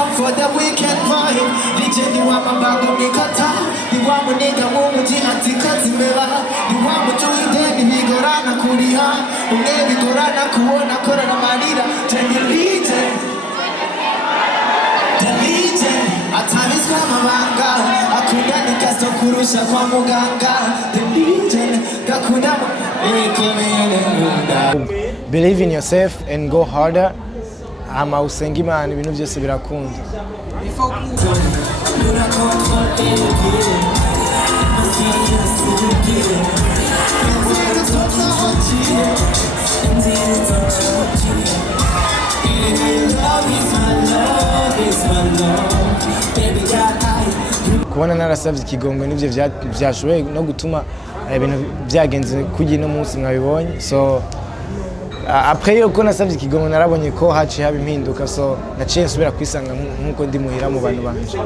up for the weekend vibe. DJ ni wa mabango nikata, ni wa munega mumuji atikazimera, ni wa mutuide ni bigorana kuriha, umwe bigorana kuona kora na marira. The legend, atarizwa mabanga, akunda nikasto kurusha kwa muganga. The legend, gakunda Believe in yourself and go harder. Ama usenga Imana ibintu byose birakunda. Kubona narasabye ikigongwe nivyo byashoboye no gutuma ibintu byagenze kugira no munsi mwabibonye. So après yuko nasabye ikigongwe narabonye ko haciye haba impinduka, so naciye nsubira kwisanga nkuko ndi muhira mu bantu banje.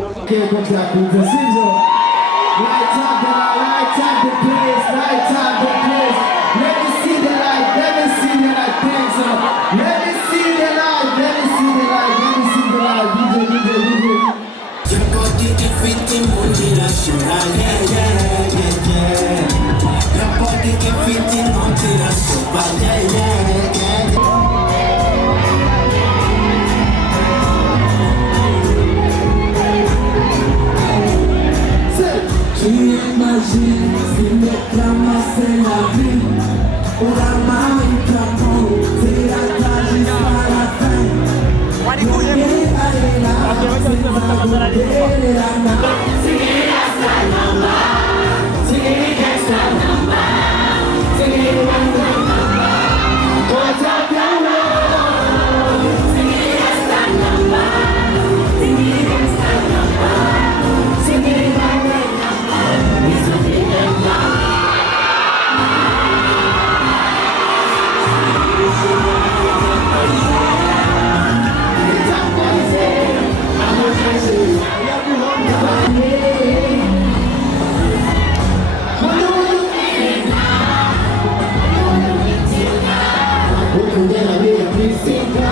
Tu imagines si me clamassait la vie, ou la main clapant, c'est la tâche jusqu'à la fin. Allez là, c'est la beauté de la main. Singing hasta number, singing hasta number, singing hasta number. What's up, singing hasta number, singing hasta number, singing hasta number. Please